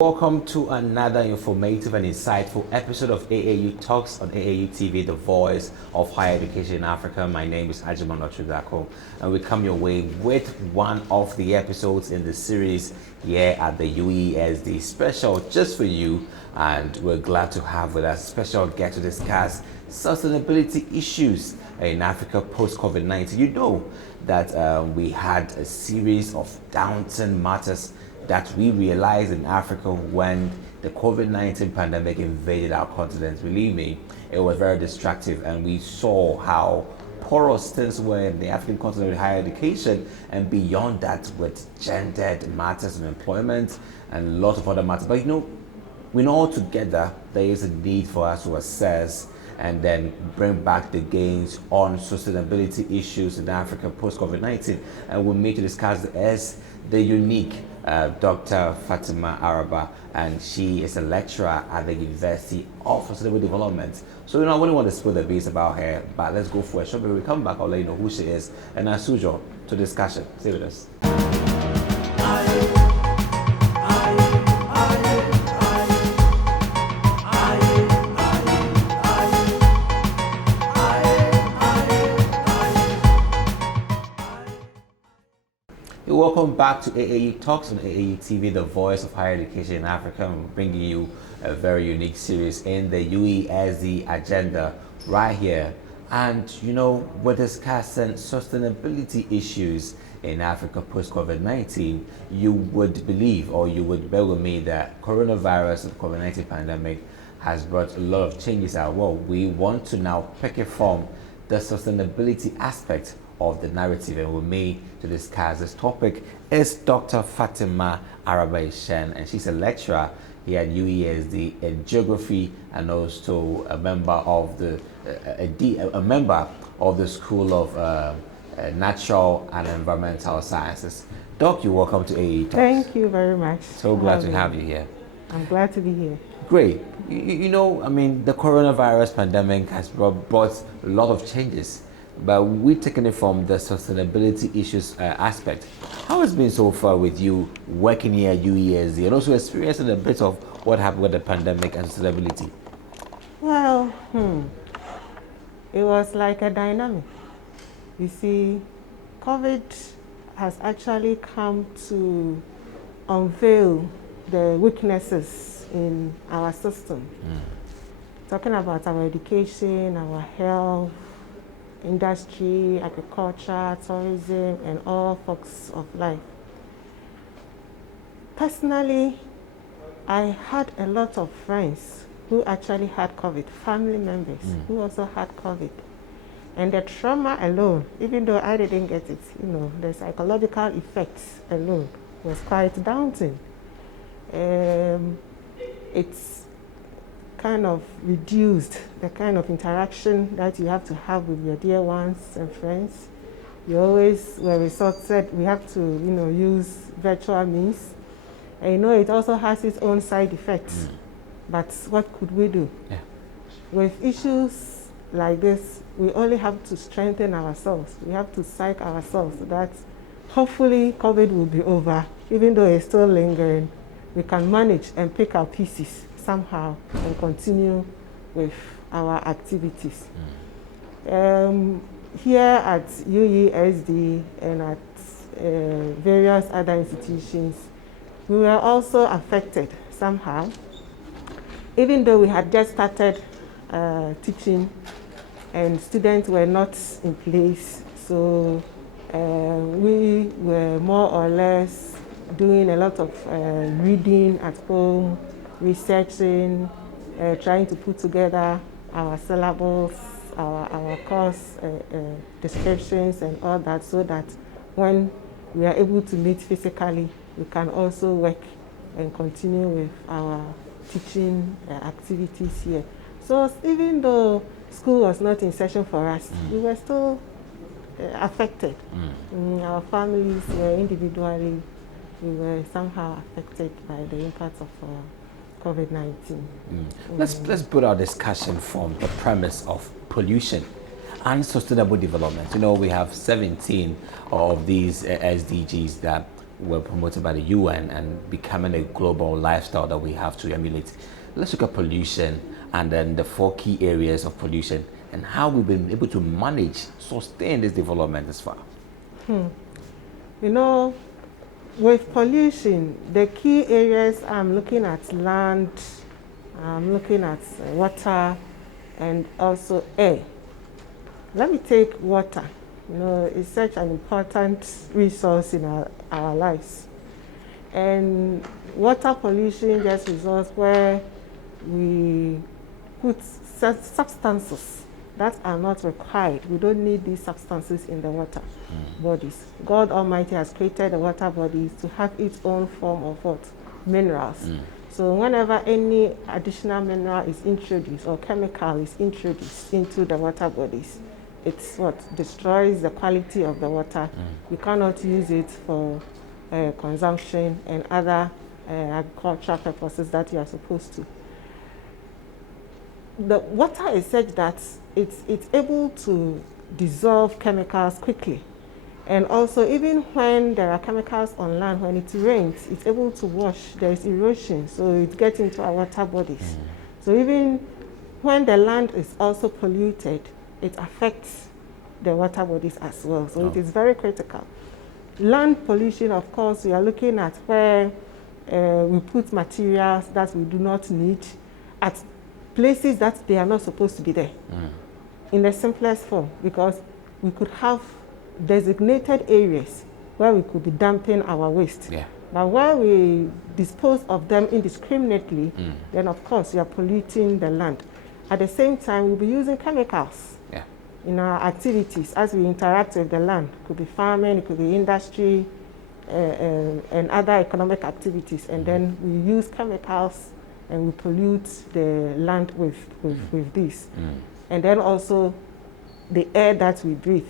Welcome to another informative and insightful episode of AAU Talks on AAU TV, the voice of higher education in Africa. My name is Ajiman Ochudako, and we come your way with one of the episodes in the series here at the UESD special just for you. And we're glad to have with us a special guest to discuss sustainability issues in Africa post-COVID-19. You know that we had a series of daunting matters that we realized in Africa when the COVID-19 pandemic invaded our continent. Believe me, it was very destructive, and we saw how porous things were in the African continent with higher education, and beyond that with gendered matters and employment and a lot of other matters. But we know all together there is a need for us to assess and then bring back the gains on sustainability issues in Africa post-COVID-19. And we'll meet to discuss as the unique Dr. Fatima Araba, and she is a lecturer at the University of Sustainable Development. So I wouldn't want to spill the beans about her, but let's go for a short break. When we come back, I'll let you know who she is, and as usual, to discussion. Stay with us. Welcome back to AAU Talks on AAU TV, the voice of higher education in Africa. I'm bringing you a very unique series in the UESD agenda right here. And we're discussing sustainability issues in Africa post-COVID-19. You would believe, or you would bear with me, that coronavirus and COVID-19 pandemic has brought a lot of changes our world. We want to now pick it from the sustainability aspect of the narrative, and with me to discuss this topic is Dr. Fatima Araba Eshun, and she's a lecturer here at UESD in geography and also a member of the School of Natural and Environmental Sciences. Doc, you're welcome to AAU Talks. Thank you very much. So glad to have you here. I'm glad to be here. Great. The coronavirus pandemic has brought a lot of changes, but we're taking it from the sustainability issues aspect. How has it been so far with you working here at UESD and also experiencing a bit of what happened with the pandemic and sustainability? Well, it was like a dynamic. You see, COVID has actually come to unveil the weaknesses in our system. Talking about our education, our health, industry, agriculture, tourism, and all folks of life. Personally, I had a lot of friends who actually had COVID, family members who also had COVID. And the trauma alone, even though I didn't get it, the psychological effects alone was quite daunting. It's kind of reduced the kind of interaction that you have to have with your dear ones and friends. You always were resorted, we have to, use virtual means. And it also has its own side effects. But what could we do? Yeah. With issues like this, we only have to strengthen ourselves. We have to psych ourselves so that hopefully COVID will be over. Even though it's still lingering, we can manage and pick our pieces somehow and continue with our activities. Here at UESD and at various other institutions, we were also affected somehow. Even though we had just started teaching and students were not in place, so we were more or less doing a lot of reading at home, researching, trying to put together our syllables, our course descriptions and all that, so that when we are able to meet physically, we can also work and continue with our teaching activities here. So even though school was not in session for us, we were still affected. Our families were individually, we were somehow affected by the impact of COVID-19. Let's put our discussion from the premise of pollution and sustainable development. We have 17 of these SDGs that were promoted by the UN and becoming a global lifestyle that we have to emulate. Let's look at pollution and then the 4 key areas of pollution and how we've been able to manage, sustain this development this far. You know, with pollution, the key areas I'm looking at land, I'm looking at water, and also air. Let me take water. You know, it's such an important resource in our lives. And water pollution just results where we put substances that are not required. We don't need these substances in the water bodies. God Almighty has created the water bodies to have its own form of what? Minerals. So whenever any additional mineral is introduced or chemical is introduced into the water bodies, it's what destroys the quality of the water. You cannot use it for consumption and other agricultural purposes that you are supposed to. The water is such that it's able to dissolve chemicals quickly. And also, even when there are chemicals on land, when it rains, it's able to wash. There is erosion, so it gets into our water bodies. So even when the land is also polluted, it affects the water bodies as well. So it is very critical. Land pollution, of course, we are looking at where we put materials that we do not need at places that they are not supposed to be there. In the simplest form, because we could have designated areas where we could be dumping our waste. But where we dispose of them indiscriminately, then of course we are polluting the land. At the same time, we'll be using chemicals in our activities as we interact with the land. It could be farming, it could be industry, and other economic activities. And then we use chemicals and we pollute the land with this. And then also the air that we breathe.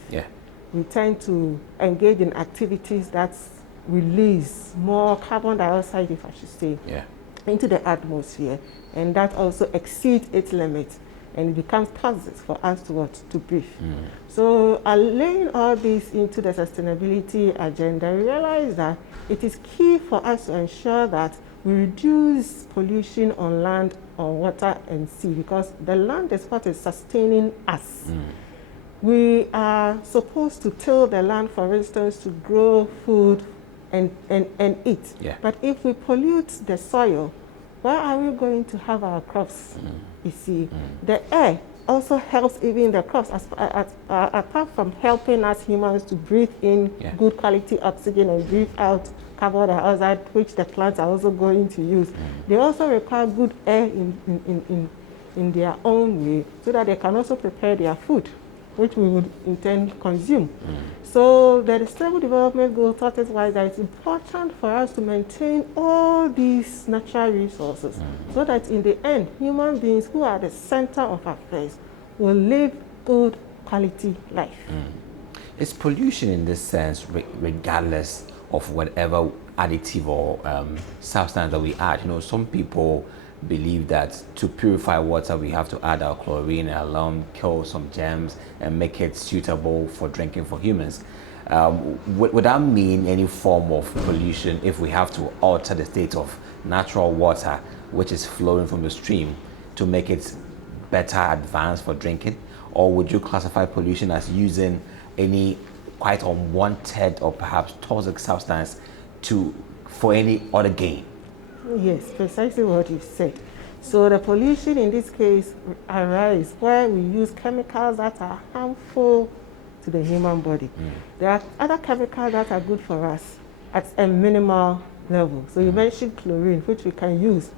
We tend to engage in activities that release more carbon dioxide, if I should say, into the atmosphere. And that also exceeds its limits. And it becomes toxic for us to breathe. So laying all this into the sustainability agenda, we realize that it is key for us to ensure that we reduce pollution on land, on water, and sea, because the land is what is sustaining us. We are supposed to till the land, for instance, to grow food and eat. But if we pollute the soil, where are we going to have our crops? You see, the air also helps even the crops, apart from helping us humans to breathe in good quality oxygen and breathe out carbon dioxide, which the plants are also going to use. They also require good air in their own way, so that they can also prepare their food, which we would intend consume. So the Sustainable Development Goal taught us why that it's important for us to maintain all these natural resources, so that in the end, human beings who are the center of affairs will live good quality life. Is pollution in this sense, regardless of whatever additive or substance that we add? You know, some people believe that to purify water we have to add our chlorine alone, kill some germs and make it suitable for drinking for humans. Would that mean any form of pollution if we have to alter the state of natural water which is flowing from the stream to make it better advanced for drinking? Or would you classify pollution as using any quite unwanted or perhaps toxic substance for any other gain? Yes, precisely what you said. So the pollution in this case arises where we use chemicals that are harmful to the human body. There are other chemicals that are good for us at a minimal level. So you mentioned chlorine, which we can use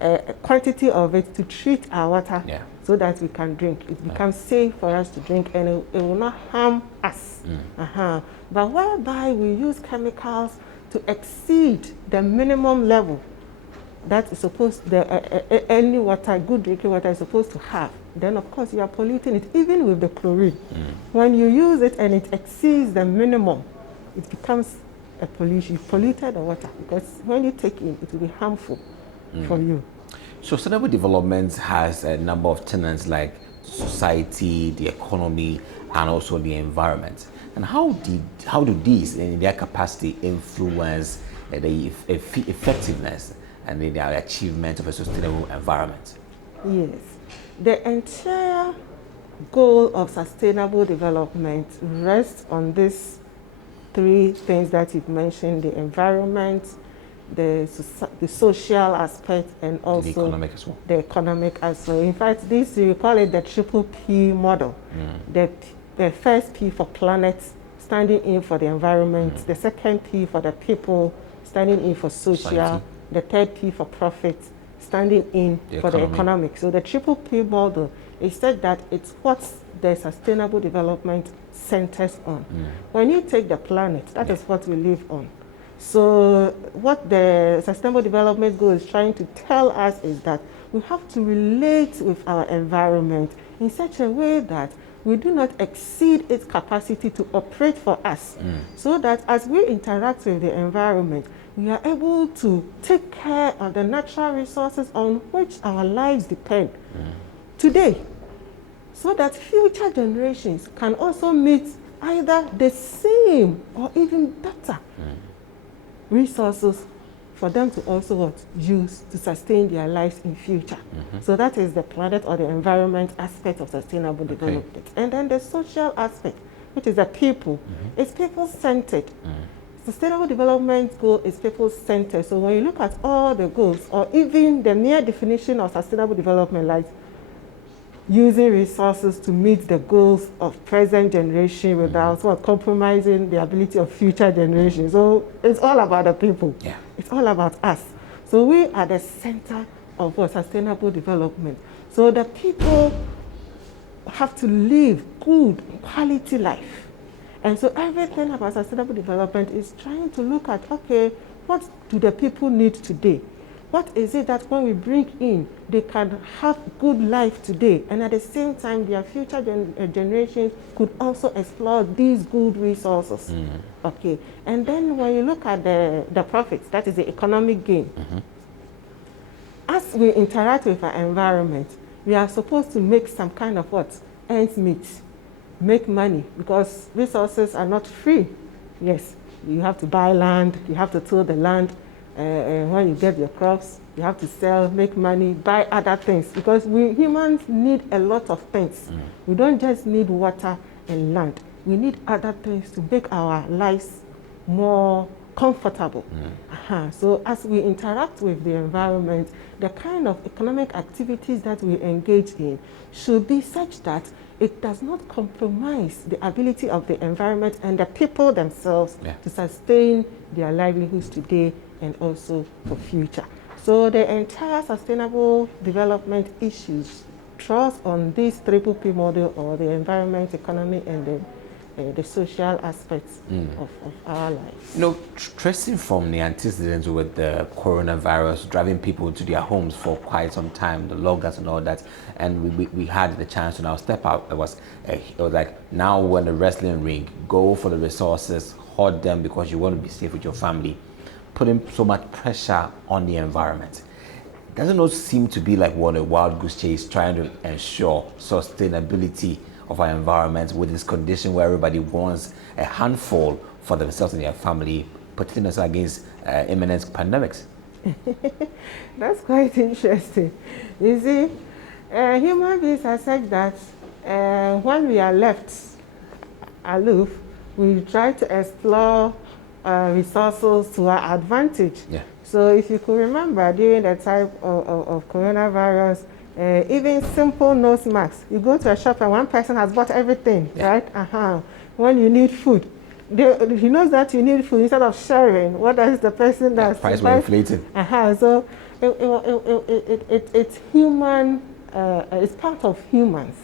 a quantity of it to treat our water so that we can drink. It becomes safe for us to drink, and it will not harm us. But whereby we use chemicals to exceed the minimum level that is supposed, any water, good drinking water is supposed to have, then of course you are polluting it, even with the chlorine. When you use it and it exceeds the minimum, it becomes a pollution. You've polluted the water, because when you take it, it will be harmful for you. So sustainable development has a number of tenets like society, the economy, and also the environment. And how do these, in their capacity, influence the effectiveness and the achievement of a sustainable environment? Yes. The entire goal of sustainable development rests on these three things that you've mentioned: the environment, the social aspect, and also the economic as well. The economic as well. In fact, this, we call it the triple P model. The first P for planet, standing in for the environment. The second P for the people, standing in for social. Society. The third P for profit, standing in for the economic. So the triple P model is said that it's what the sustainable development centers on. When you take the planet, that is what we live on. So what the Sustainable Development Goal is trying to tell us is that we have to relate with our environment in such a way that we do not exceed its capacity to operate for us, so that as we interact with the environment, we are able to take care of the natural resources on which our lives depend today, so that future generations can also meet either the same or even better resources for them to also use to sustain their lives in future. So that is the planet or the environment aspect of sustainable development. And then the social aspect, which is the people, is people-centered. Sustainable development goal is people-centered. So when you look at all the goals, or even the mere definition of sustainable development, like using resources to meet the goals of present generation without compromising the ability of future generations. So it's all about the people. Yeah. It's all about us. So we are the center of sustainable development. So the people have to live good, quality life. And so everything about sustainable development is trying to look at, okay, what do the people need today? What is it that when we bring in, they can have good life today, and at the same time, their future generations could also explore these good resources. Okay, and then when you look at the profits, that is the economic gain. As we interact with our environment, we are supposed to make some kind of ends meet, make money, because resources are not free. Yes, you have to buy land, you have to till the land. When you get your crops, you have to sell, make money, buy other things, because we humans need a lot of things. We don't just need water and land. We need other things to make our lives more comfortable. So as we interact with the environment, the kind of economic activities that we engage in should be such that it does not compromise the ability of the environment and the people themselves to sustain their livelihoods today and also for future. So the entire sustainable development issues draws on this triple P model, or the environment, economy, and the social aspects of our lives. You know, tracing from the antecedents with the coronavirus driving people to their homes for quite some time, the lockdowns and all that, and we had the chance to now step out. It was like, now we're in the wrestling ring, go for the resources, hoard them because you want to be safe with your family, putting so much pressure on the environment. Doesn't it seem to be like a wild goose chase trying to ensure sustainability of our environment with this condition where everybody wants a handful for themselves and their family, putting us against imminent pandemics? That's quite interesting. You see, human beings are such that when we are left aloof, we try to explore resources to our advantage. So if you could remember, during the time of coronavirus, even simple nose masks, you go to a shop and one person has bought everything, right? When you need food, he knows that you need food. Instead of sharing, what does the person does? Price will inflated. So it's human, it's part of humans.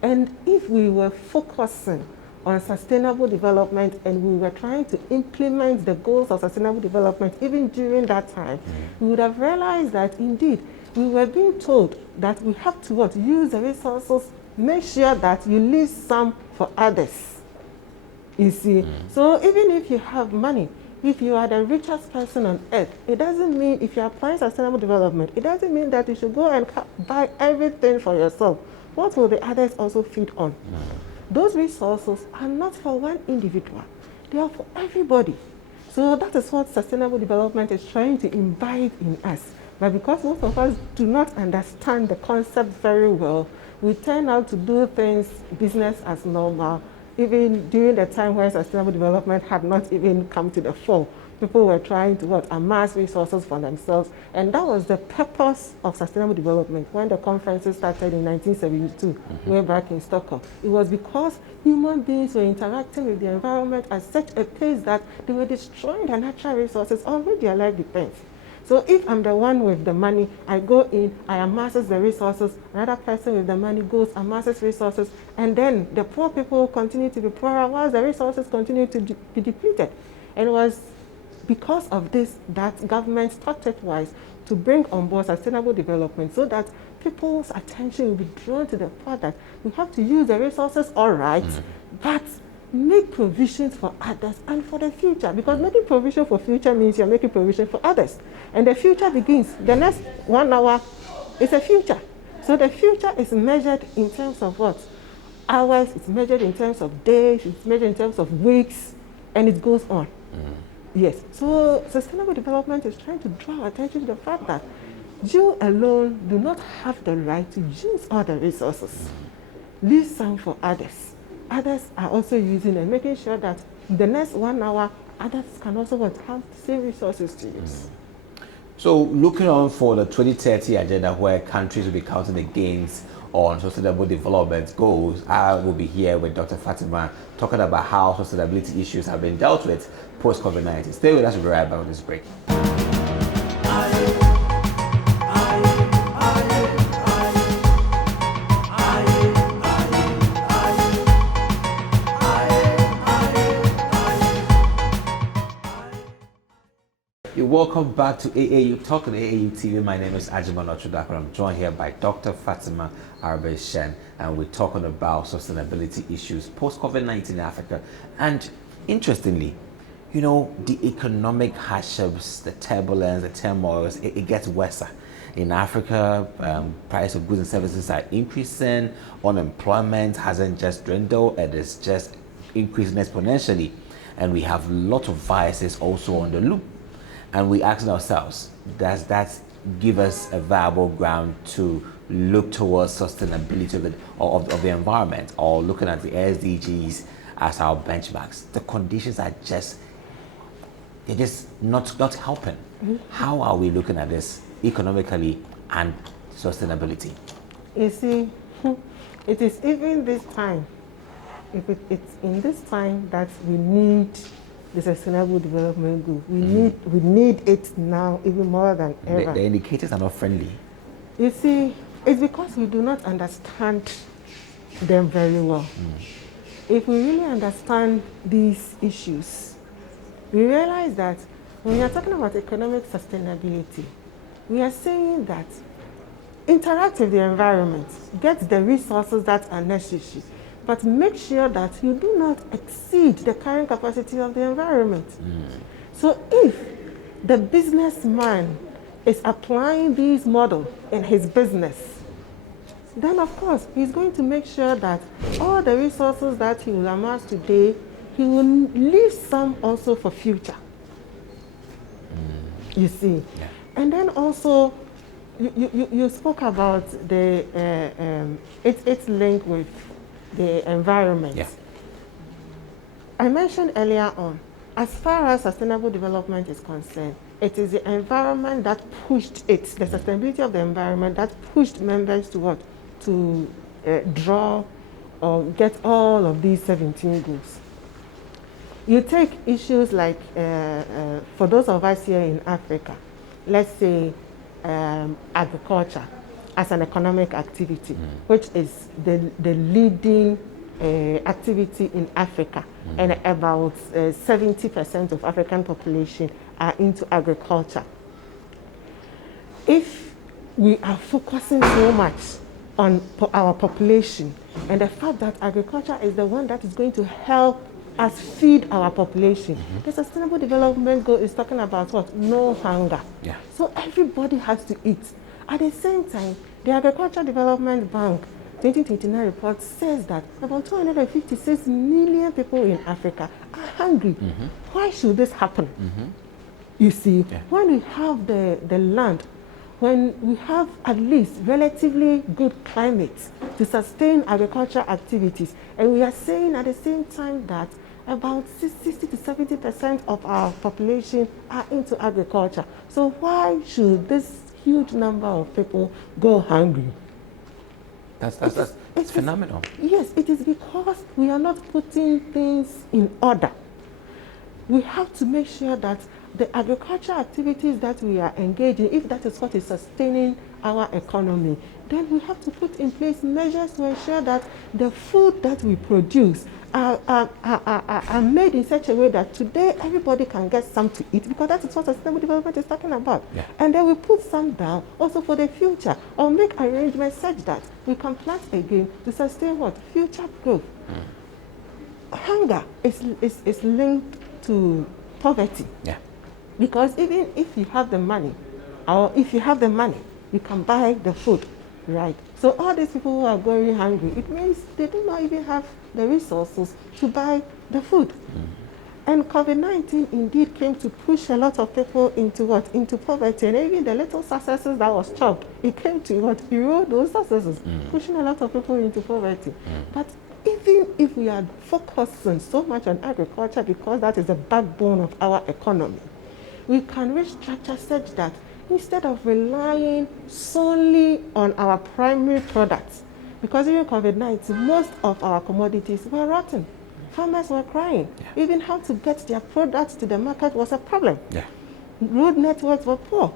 And if we were focusing on sustainable development and we were trying to implement the goals of sustainable development even during that time, we would have realized that indeed we were being told that we have to use the resources, make sure that you leave some for others. You see, so even if you have money, if you are the richest person on earth, it doesn't mean, if you are applying sustainable development, it doesn't mean that you should go and buy everything for yourself. What will the others also feed on? those resources are not for one individual, they are for everybody. So that is what sustainable development is trying to imbibe in us. But because most of us do not understand the concept very well, we turn out to do things business as normal, even during the time when sustainable development had not even come to the fore. People were trying to amass resources for themselves, and that was the purpose of sustainable development when the conferences started in 1972, way back in Stockholm. It was because human beings were interacting with the environment at such a pace that they were destroying the natural resources on which their life depends. So if I'm the one with the money, I go in, I amasses the resources, another person with the money goes, amasses resources, and then the poor people continue to be poorer whilst the resources continue to be depleted. And it was because of this that governments thought it wise to bring on board sustainable development so that people's attention will be drawn to the fact that we have to use the resources all right, but make provisions for others and for the future, because making provision for future means you're making provision for others. And the future begins. The next 1 hour is a future. So the future is measured in terms of what? Hours, it's measured in terms of days, it's measured in terms of weeks, and it goes on. Yes. So sustainable development is trying to draw attention to the fact that you alone do not have the right to use all the resources. Leave some for others. Others are also using and making sure that the next 1 hour, others can also have the same resources to use. So looking on for the 2030 agenda, where countries will be counting the gains on sustainable development goals, I will be here with Dr. Fatima talking about how sustainability issues have been dealt with post-COVID-19. Stay with us, we'll be right back with this break. Welcome back to AAU Talk on AAU TV. My name is Ajiman Ochudakwa. I'm joined here by Dr. Fatima Araba Eshun, and we're talking about sustainability issues post-COVID-19 in Africa. And interestingly, you know, the economic hardships, the turbulence, the turmoils, it gets worse. In Africa, price of goods and services are increasing. Unemployment hasn't just dwindled, it is just increasing exponentially. And we have a lot of vices also on the loop. And we ask ourselves, does that give us a viable ground to look towards sustainability of the environment, or looking at the SDGs as our benchmarks? The conditions are just, they're just not helping. How are we looking at this economically and sustainability? You see, it is even this time, it's in this time that we need the sustainable development goal. We need it now even more than ever. The indicators are not friendly. You see, it's because we do not understand them very well. If we really understand these issues, we realize that when we are talking about economic sustainability, we are saying that interact with the environment, get the resources that are necessary, but make sure that you do not exceed the carrying capacity of the environment. So if the businessman is applying these models in his business, then of course he's going to make sure that all the resources that he will amass today, he will leave some also for future. You see. Yeah. And then also, you spoke about the its link with the environment. Yeah. I mentioned earlier on, as far as sustainable development is concerned, it is the environment that pushed it, the sustainability of the environment that pushed members to what? To draw or get all of these 17 goals. You take issues like, for those of us here in Africa, let's say agriculture as an economic activity, which is the leading activity in Africa, and about 70% of African population are into agriculture. If we are focusing so much on our population and the fact that agriculture is the one that is going to help us feed our population, the Sustainable Development Goal is talking about what? No hunger. Yeah. So everybody has to eat. At the same time, the Agricultural Development Bank 2029 report says that about 256 million people in Africa are hungry. Why should this happen? You see, when we have the land, when we have at least relatively good climate to sustain agricultural activities, and we are saying at the same time that about 60 to 70% of our population are into agriculture. So why should this huge number of people go hungry? It's phenomenal. Yes, it is because we are not putting things in order. We have to make sure that the agricultural activities that we are engaging, if that is what is sustaining our economy, then we have to put in place measures to ensure that the food that we produce are made in such a way that today everybody can get some to eat, because that is what sustainable development is talking about. And then we put some down also for the future, or make arrangements such that we can plant again to sustain what? Future growth. Hunger is linked to poverty. Because even if you have the money, you can buy the food, right? So all these people who are going hungry, it means they do not even have the resources to buy the food. And COVID-19 indeed came to push a lot of people into what? Into poverty. And even the little successes that was chopped, it came to what? Erode those successes, pushing a lot of people into poverty. But even if we are focusing so much on agriculture, because that is the backbone of our economy, we can restructure such that instead of relying solely on our primary products, because during COVID-19, most of our commodities were rotten. Farmers were crying. Even how to get their products to the market was a problem. Road networks were poor.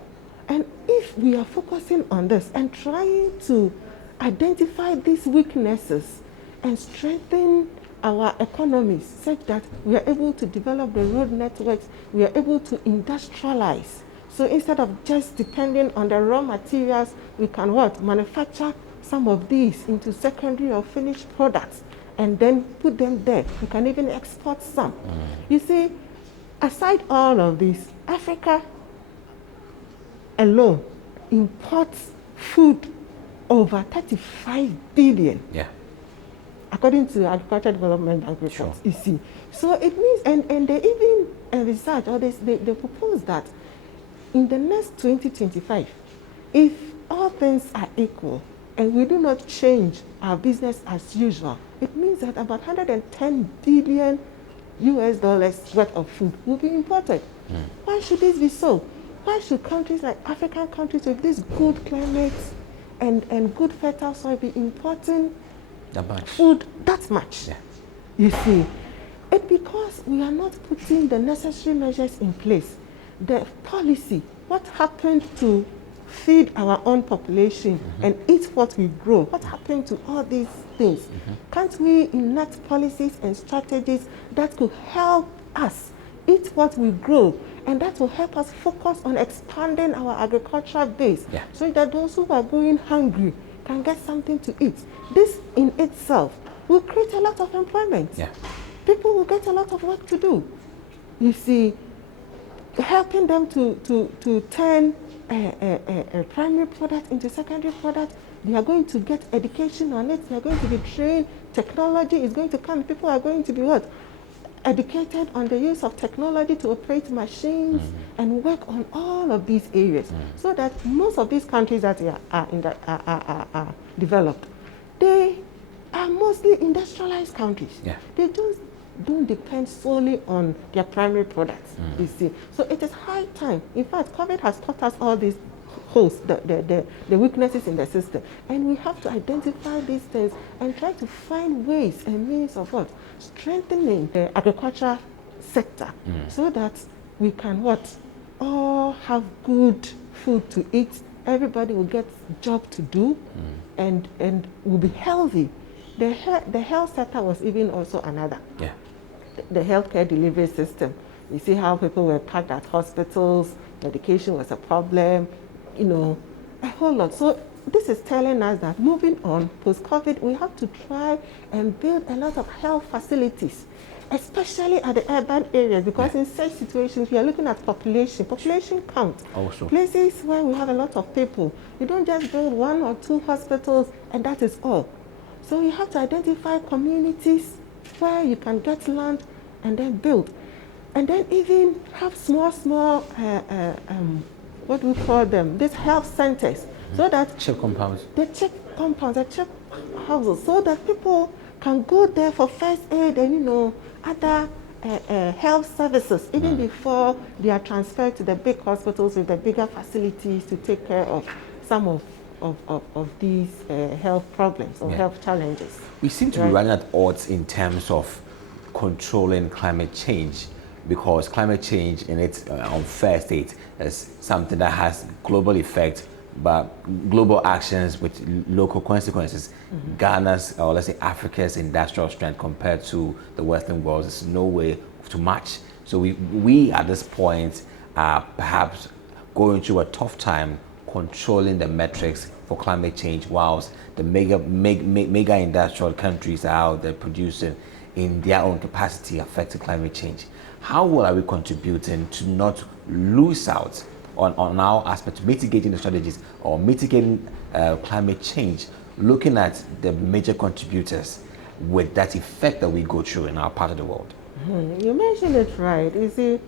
And if we are focusing on this and trying to identify these weaknesses and strengthen our economies such that we are able to develop the road networks, we are able to industrialize. So instead of just depending on the raw materials, we can what? Manufacture some of these into secondary or finished products and then put them there. We can even export some. You see, aside all of this, Africa alone imports food over 35 billion. According to Agricultural Development Bank reports, you see. So it means, and they even research, or they propose that in the next 2025, if all things are equal and we do not change our business as usual, it means that about $110 billion worth of food will be imported. Why should this be so? Why should countries like African countries with this good climate and good fertile soil be importing food that much? You see, it's because we are not putting the necessary measures in place. The policy, what happened to feed our own population and eat what we grow? What happened to all these things? Can't we enact policies and strategies that could help us eat what we grow, and that will help us focus on expanding our agricultural base so that those who are going hungry can get something to eat? This in itself will create a lot of employment. People will get a lot of work to do. You see, helping them to turn a primary product into secondary product, they are going to get education on it, they are going to be trained, technology is going to come, people are going to be what? Educated on the use of technology to operate machines and work on all of these areas, so that most of these countries that are developed, they are mostly industrialized countries. They just don't depend solely on their primary products, you see. So it is high time. In fact, COVID has taught us all these holes, the weaknesses in the system. And we have to identify these things and try to find ways and means of what? Strengthening the agriculture sector so that we can what? All have good food to eat. Everybody will get job to do and will be healthy. The health sector was even also another. The healthcare delivery system. You see how people were packed at hospitals, medication was a problem, you know, a whole lot. So this is telling us that moving on, post-COVID, we have to try and build a lot of health facilities, especially at the urban areas, because in such situations, we are looking at population count. Places where we have a lot of people, you don't just build 1 or 2 hospitals and that is all. So you have to identify communities where you can get land and then build. And then even have small, what do we call them? These health centers, so that Chip compounds. the check compounds, the check houses, so that people can go there for first aid and other health services even before they are transferred to the big hospitals with the bigger facilities to take care of some of these health problems or health challenges. We seem to be running at odds in terms of controlling climate change, because climate change in its unfair state is something that has global effect, but global actions with local consequences. Ghana's, or let's say Africa's industrial strength compared to the Western world is no way to match. So we at this point are perhaps going through a tough time controlling the metrics for climate change, whilst the mega industrial countries are out there producing in their own capacity affecting climate change. How well are we contributing to not lose out on our aspect, mitigating the strategies or mitigating climate change, looking at the major contributors with that effect that we go through in our part of the world? You mentioned it right. You see,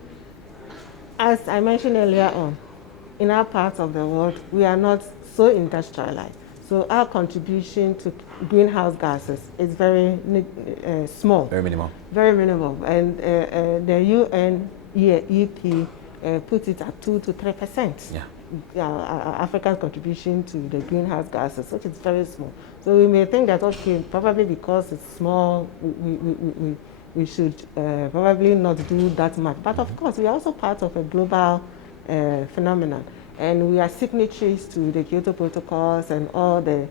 as I mentioned earlier on, in our part of the world, we are not so industrialized. So our contribution to greenhouse gases is very small. Very minimal. Very minimal. And the UN EP puts it at 2 to 3%. Africa's contribution to the greenhouse gases, which is very small. So we may think that, okay, probably because it's small, we should probably not do that much. But of course, we are also part of a global phenomenon. And we are signatories to the Kyoto protocols and all the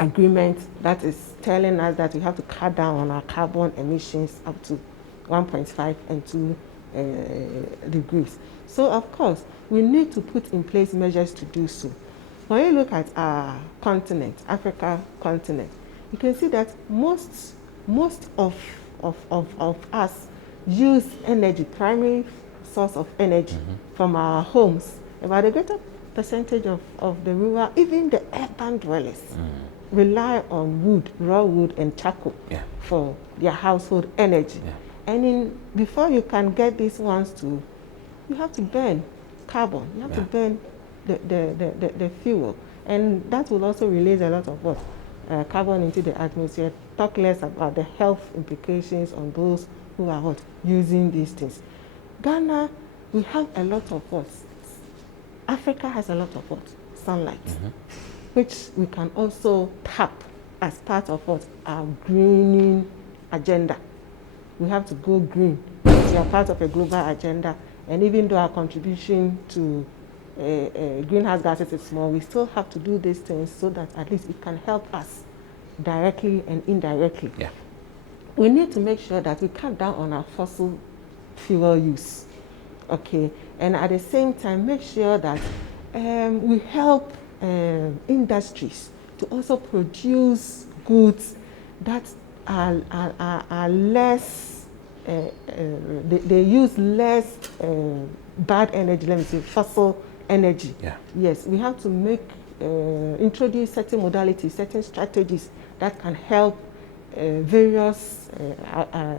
agreements that is telling us that we have to cut down on our carbon emissions up to 1.5 and 2 degrees. So of course, we need to put in place measures to do so. When you look at our continent, Africa continent, you can see that most of us use energy, primary source of energy from our homes. About a greater percentage of the rural, even the urban dwellers, rely on wood, raw wood and charcoal for their household energy. And before you can get these ones to, you have to burn carbon, you have to burn the fuel. And that will also release a lot of carbon into the atmosphere. Talk less about the health implications on those who are using these things. Ghana, we have a lot of Africa has a lot of sunlight, which we can also tap as part of our greening agenda. We have to go green. We are part of a global agenda, and even though our contribution to greenhouse gases is small, we still have to do these things so that at least it can help us directly and indirectly. We need to make sure that we cut down on our fossil fuel use, okay, and at the same time make sure that we help industries to also produce goods that are less, they use less bad energy, let me say fossil energy. Yes, we have to introduce certain modalities, certain strategies that can help various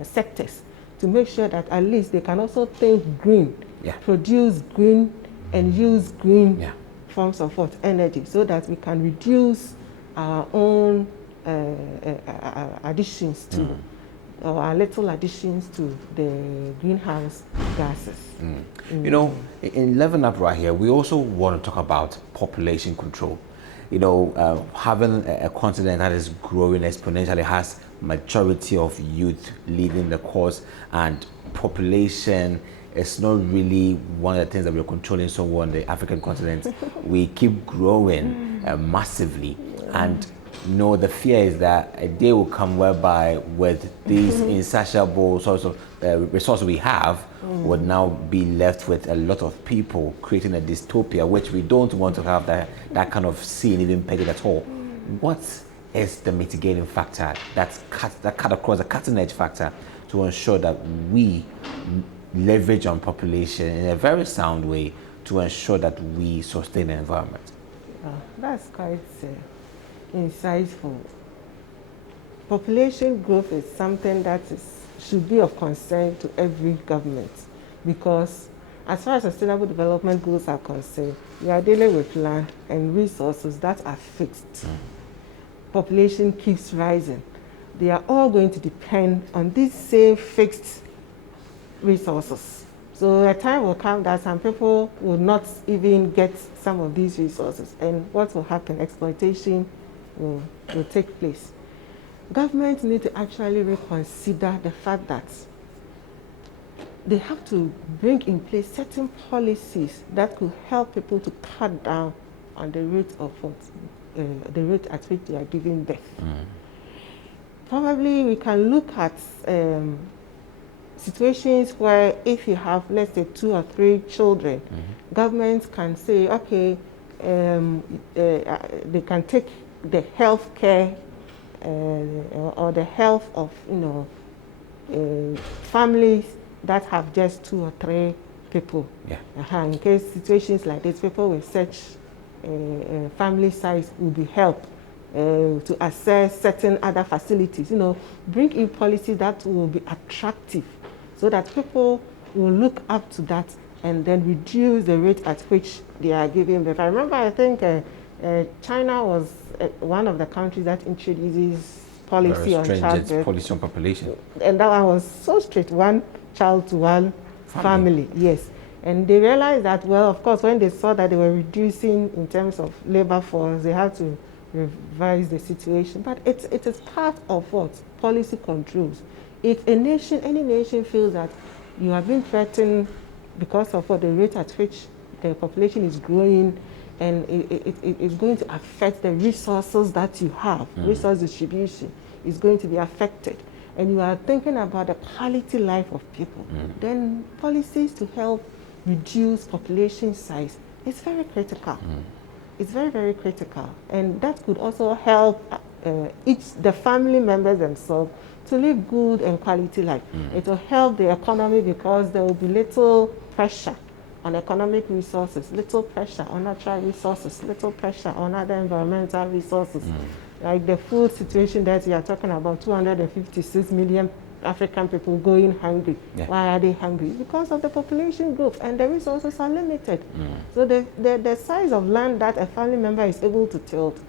sectors to make sure that at least they can also think green, produce green and use green forms of energy, so that we can reduce our own additions to, or our little additions to the greenhouse gases. You know, in Level Up right here, we also want to talk about population control. You know, having a continent that is growing exponentially, has majority of youth leading the course, and population is not really one of the things that we're controlling so well on the African continent. We keep growing massively, and the fear is that a day will come whereby with these insatiable sorts of resources we have would now be left with a lot of people creating a dystopia, which we don't want to have that kind of scene even pegged at all. What is the mitigating factor that cut across the cutting edge factor to ensure that we leverage on population in a very sound way to ensure that we sustain the environment? That's quite insightful. Population growth is something that should be of concern to every government, because as far as sustainable development goals are concerned, we are dealing with land and resources that are fixed. Population keeps rising. They are all going to depend on these same fixed resources. So a time will come that some people will not even get some of these resources, and what will happen? Exploitation will take place. Governments need to actually reconsider the fact that they have to bring in place certain policies that could help people to cut down on the rate of the rate at which they are giving birth. Probably we can look at situations where if you have, let's say, 2 or 3 children, governments can say, okay, they can take the health care or the health of families that have just 2 or 3 people. In case situations like this, people with such family size will be helped to access certain other facilities. Bring in policy that will be attractive, so that people will look up to that and then reduce the rate at which they are giving birth. I remember, I think China was one of the countries that introduces policy on childbirth. Policy on population. And that one was so strict, 1 child to 1 family. Yes. And they realized that, well, of course, when they saw that they were reducing in terms of labor force, they had to revise the situation. But it is part of what? Policy controls. If any nation feels that you are being threatened because of the rate at which the population is growing, and it is going to affect the resources that you have, resource distribution is going to be affected, and you are thinking about the quality life of people, then policies to help reduce population size is very critical. It's very, very critical. And that could also help the family members themselves to live good and quality life. It will help the economy, because there will be little pressure on economic resources, little pressure on natural resources, little pressure on other environmental resources. Like the food situation that we are talking about, 256 million African people going hungry. Why are they hungry? Because of the population growth, and the resources are limited. So the size of land that a family member is able to tilt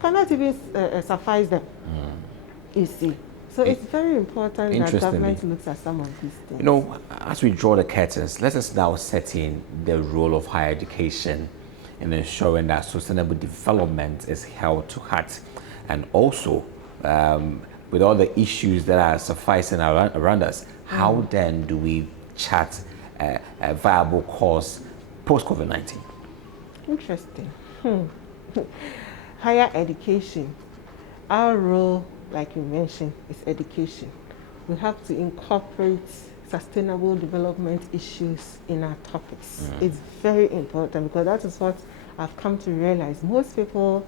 cannot even suffice them. You see. So it's very important that government looks at some of these things. As we draw the curtains, let us now set in the role of higher education in ensuring that sustainable development is held to heart, and also with all the issues that are sufficing around us, how then do we chart a viable course post-COVID-19? Interesting. Higher education. Our role, like you mentioned, is education. We have to incorporate sustainable development issues in our topics. It's very important, because that is what I've come to realize. Most people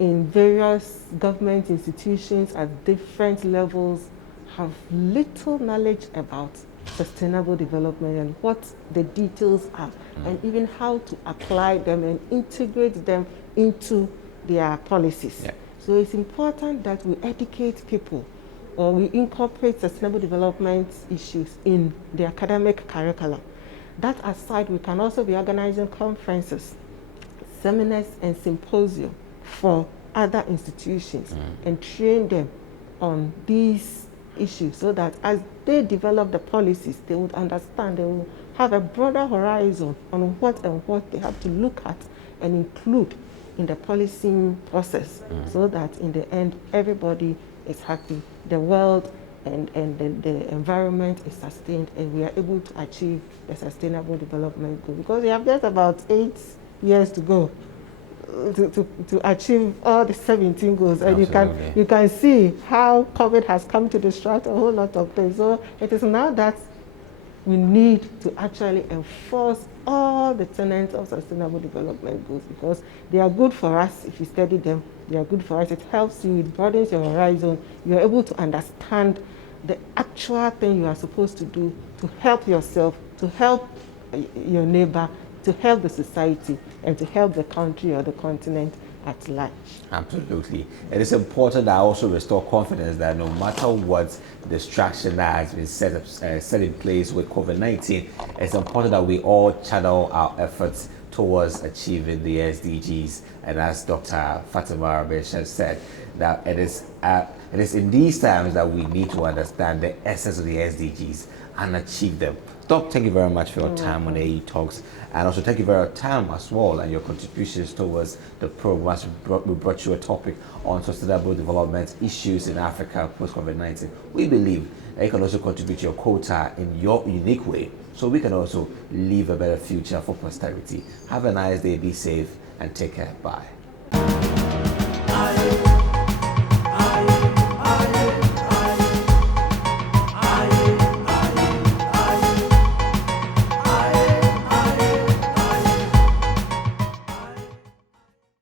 in various government institutions at different levels have little knowledge about sustainable development and what the details are, and even how to apply them and integrate them into their policies. So it's important that we educate people, or we incorporate sustainable development issues in the academic curriculum. That aside, we can also be organizing conferences, seminars, and symposia for other institutions and train them on these issues, so that as they develop the policies, they would understand, they will have a broader horizon on what they have to look at and include in the policing process, so that in the end everybody is happy, the world and the environment is sustained, and we are able to achieve the sustainable development goal, because we have just about 8 years to go to achieve all the 17 goals. And you can see how COVID has come to distract a whole lot of things. So it is now that we need to actually enforce all the tenets of sustainable development goals, because they are good for us if you study them. They are good for us. It helps you, it broadens your horizon. You are able to understand the actual thing you are supposed to do to help yourself, to help your neighbor, to help the society, and to help the country or the continent at large. Absolutely. It is important that I also restore confidence that no matter what distraction that has been set in place with COVID-19, it's important that we all channel our efforts towards achieving the SDGs. And as Dr. Fatima Araba Eshun said, that it is in these times that we need to understand the essence of the SDGs and achieve them. Doc, thank you very much for your time on AAU Talks, and also thank you for your time as well and your contributions towards the program as we brought you a topic on sustainable development issues in Africa post-COVID-19. We believe that you can also contribute your quota in your unique way so we can also leave a better future for posterity. Have a nice day, be safe, and take care. Bye.